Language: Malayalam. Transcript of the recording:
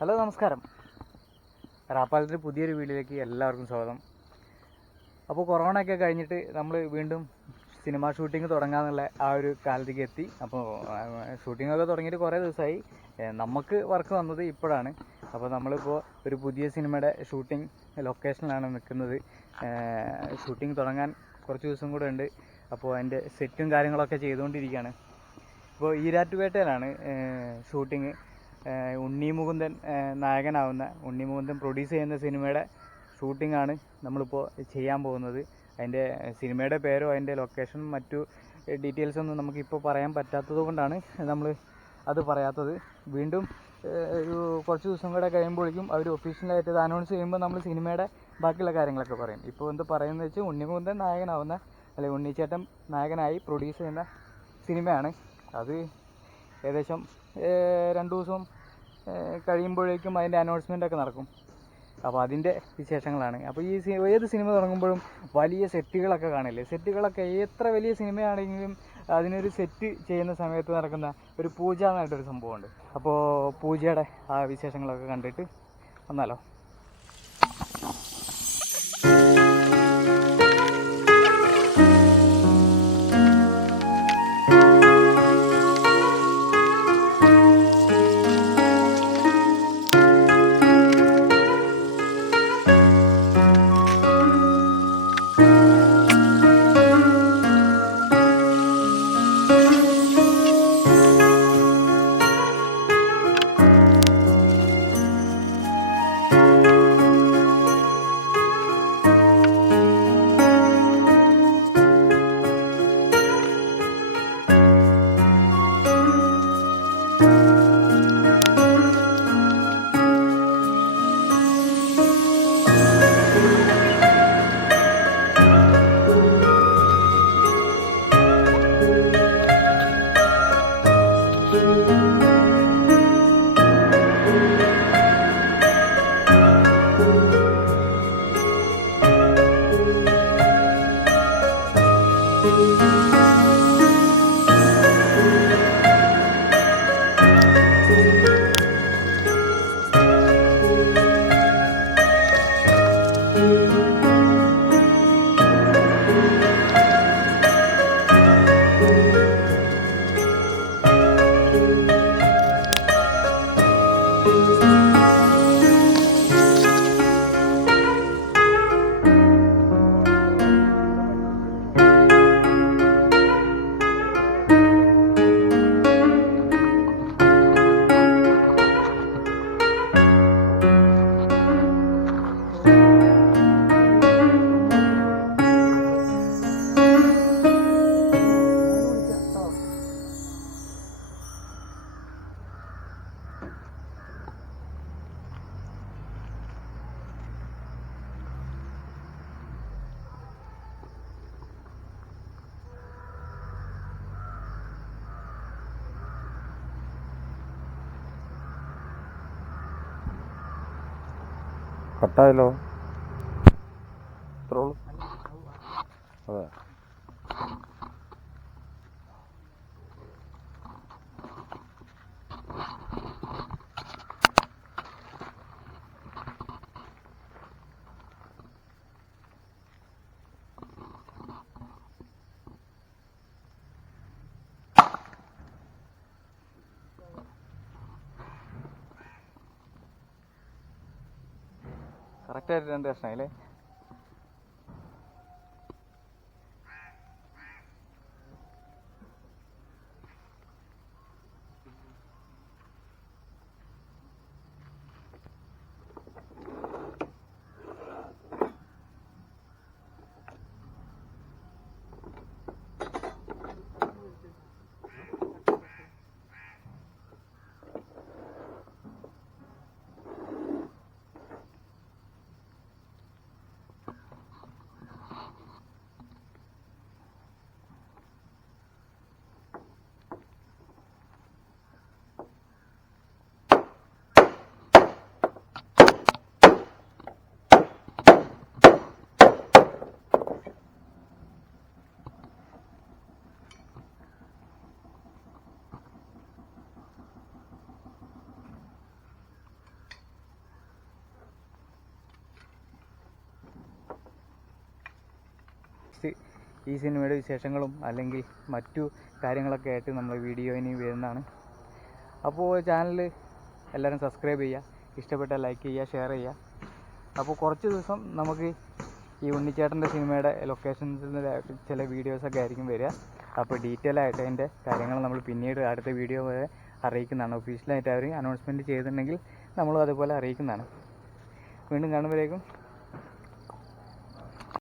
ഹലോ നമസ്കാരം. റാപ്പാലത്തിന്റെ പുതിയൊരു വീഡിയോയിലേക്ക് എല്ലാവർക്കും സ്വാഗതം. അപ്പോൾ കൊറോണ ഒക്കെ കഴിഞ്ഞിട്ട് നമ്മൾ വീണ്ടും സിനിമ ഷൂട്ടിംഗ് തുടങ്ങാന്നുള്ള ആ ഒരു കാലത്തേക്ക് എത്തി. അപ്പോൾ ഷൂട്ടിംഗ് ഒക്കെ തുടങ്ങിയിട്ട് കുറേ ദിവസമായി. നമുക്ക് വർക്ക് വന്നത് ഇപ്പോഴാണ്. അപ്പോൾ നമ്മളിപ്പോൾ ഒരു പുതിയ സിനിമയുടെ ഷൂട്ടിംഗ് ലൊക്കേഷനിലാണ് നിൽക്കുന്നത്. ഷൂട്ടിംഗ് തുടങ്ങാൻ കുറച്ച് ദിവസം കൂടെ ഉണ്ട്. അപ്പോൾ അതിന്റെ സെറ്റും കാര്യങ്ങളൊക്കെ ചെയ്തുകൊണ്ടിരിക്കുകയാണ്. ഇപ്പോൾ ഈരാറ്റുപേട്ടയിലാണ് ഷൂട്ടിങ് ഉണ്ണി മുകുന്ദൻ നായകനാവുന്ന ഉണ്ണി മുകുന്ദൻ പ്രൊഡ്യൂസ് ചെയ്യുന്ന സിനിമയുടെ ഷൂട്ടിംഗ് ആണ് നമ്മളിപ്പോൾ ചെയ്യാൻ പോകുന്നത്. അതിന്റെ സിനിമയുടെ പേരോ അതിന്റെ ലൊക്കേഷനും മറ്റു ഡീറ്റെയിൽസ് ഒന്നും നമുക്കിപ്പോൾ പറയാൻ പറ്റാത്തത് കൊണ്ടാണ് നമ്മൾ അത് പറയാത്തത്. വീണ്ടും ഒരു കുറച്ച് ദിവസം കൂടെ കഴിയുമ്പോഴേക്കും അവർ ഒഫീഷ്യലായിട്ട് ഇത് അനൗൺസ് ചെയ്യുമ്പോൾ നമ്മൾ സിനിമയുടെ ബാക്കിയുള്ള കാര്യങ്ങളൊക്കെ പറയും. ഇപ്പോൾ എന്ത് പറയുന്നത് വെച്ചാൽ ഉണ്ണി മുകുന്ദൻ നായകനാവുന്ന അല്ലെങ്കിൽ ഉണ്ണിച്ചേട്ടൻ നായകനായി പ്രൊഡ്യൂസ് ചെയ്യുന്ന സിനിമയാണ്. അത് ഏകദേശം രണ്ട് ദിവസം കഴിയുമ്പോഴേക്കും അതിന്റെ അനൗൺസ്മെന്റ് ഒക്കെ നടക്കും. അപ്പോൾ അതിന്റെ വിശേഷങ്ങളാണ്. അപ്പോൾ ഈ ഏത് സിനിമ തുടങ്ങുമ്പോഴും വലിയ സെറ്റുകളൊക്കെ കാണില്ലേ? സെറ്റുകളൊക്കെ എത്ര വലിയ സിനിമയാണെങ്കിലും അതിനൊരു സെറ്റ് ചെയ്യുന്ന സമയത്ത് നടക്കുന്ന ഒരു പൂജ എന്നായിട്ടൊരു സംഭവമുണ്ട്. അപ്പോൾ പൂജയുടെ ആ വിശേഷങ്ങളൊക്കെ കണ്ടിട്ട് വന്നാലോ? കട്ടായല്ലോ. അത്രേ ഉള്ളൂ. അതെ. കറക്റ്റായിട്ട് രണ്ട് കഷ്ണമായി അല്ലേ ഈ സിനിമയുടെ വിശേഷങ്ങളും അല്ലെങ്കിൽ മറ്റു കാര്യങ്ങളൊക്കെ ആയിട്ട് നമ്മൾ വീഡിയോ ഇനി വരുന്നതാണ്. അപ്പോൾ ചാനൽ എല്ലാവരും സബ്സ്ക്രൈബ് ചെയ്യുക. ഇഷ്ടപ്പെട്ട ലൈക്ക് ചെയ്യുക ഷെയർ ചെയ്യുക. അപ്പോൾ കുറച്ച് ദിവസം നമുക്ക് ഈ ഉണ്ണിച്ചേട്ടന്റെ സിനിമയുടെ ലൊക്കേഷൻസിന്റെ ചില വീഡിയോസൊക്കെ ആയിരിക്കും വരിക. അപ്പോൾ ഡീറ്റെയിൽ ആയിട്ട് അതിന്റെ കാര്യങ്ങൾ നമ്മൾ പിന്നീട് അടുത്ത വീഡിയോ വരെ അറിയിക്കുന്നതാണ്. ഒഫീഷ്യലായിട്ട് അവർ അനൗൺസ്മെന്റ് ചെയ്തിട്ടുണ്ടെങ്കിൽ നമ്മളും അതുപോലെ അറിയിക്കുന്നതാണ്. വീണ്ടും കാണുമ്പോഴേക്കും